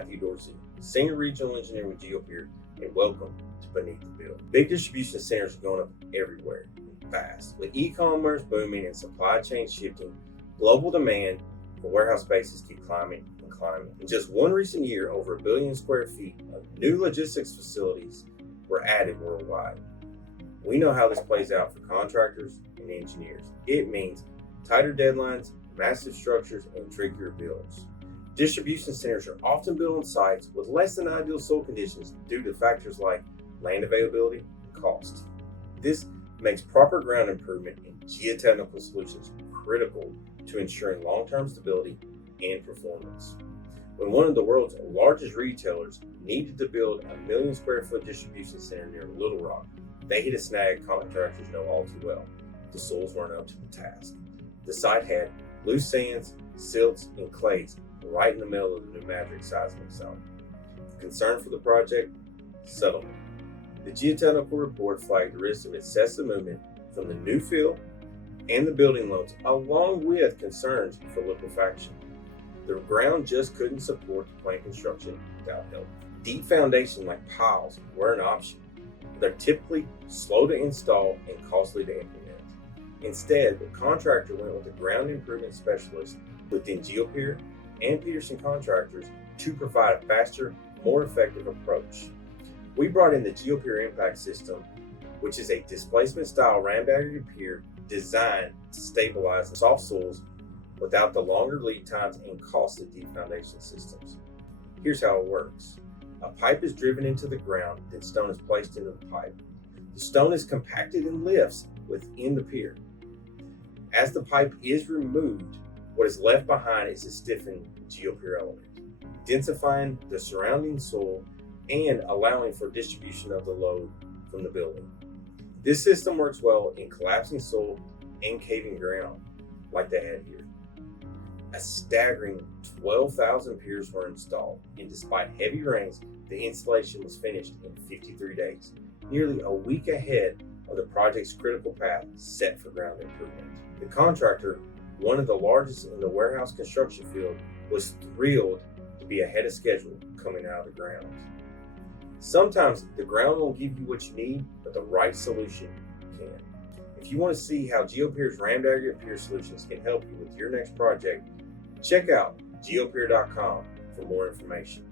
Matthew Dorsey, Senior Regional Engineer with Geopier, and welcome to Beneath the Bill. Big distribution centers are going up everywhere and fast. With e-commerce booming and supply chain shifting, global demand for warehouse spaces keep climbing and climbing. In just one recent year, over 1 billion square feet of new logistics facilities were added worldwide. We know how this plays out for contractors and engineers. It means tighter deadlines, massive structures, and trickier builds. Distribution centers are often built on sites with less than ideal soil conditions due to factors like land availability and cost. This makes proper ground improvement and geotechnical solutions critical to ensuring long-term stability and performance. When one of the world's largest retailers needed to build a 1 million square foot distribution center near Little Rock, they hit a snag contractors know all too well. The soils weren't up to the task. The site had loose sands, silts, and clays right in the middle of the New Madrid seismic zone. Concern for the project? Settlement. The geotechnical report flagged the risk of excessive movement from the new fill and the building loads, along with concerns for liquefaction. The ground just couldn't support the plant construction without help. Deep foundation like piles were an option. They're typically slow to install and costly to implement. Instead, the contractor went with a ground improvement specialist within Geopier and Peterson Contractors to provide a faster, more effective approach. We brought in the Geopier Impact System, which is a displacement-style ram-baggered pier designed to stabilize soft soils without the longer lead times and cost of deep foundation systems. Here's how it works. A pipe is driven into the ground, then stone is placed into the pipe. The stone is compacted in lifts within the pier. As the pipe is removed, what is left behind is a stiffened Geopier element, densifying the surrounding soil and allowing for distribution of the load from the building. This system works well in collapsing soil and caving ground, like they had here. A staggering 12,000 piers were installed, and despite heavy rains, the installation was finished in 53 days, nearly a week ahead of the project's critical path set for ground improvement. The contractor, one of the largest in the warehouse construction field, was thrilled to be ahead of schedule coming out of the ground. Sometimes the ground won't give you what you need, but the right solution can. If you want to see how Geopier's ram-baggered pier solutions can help you with your next project, check out geopier.com for more information.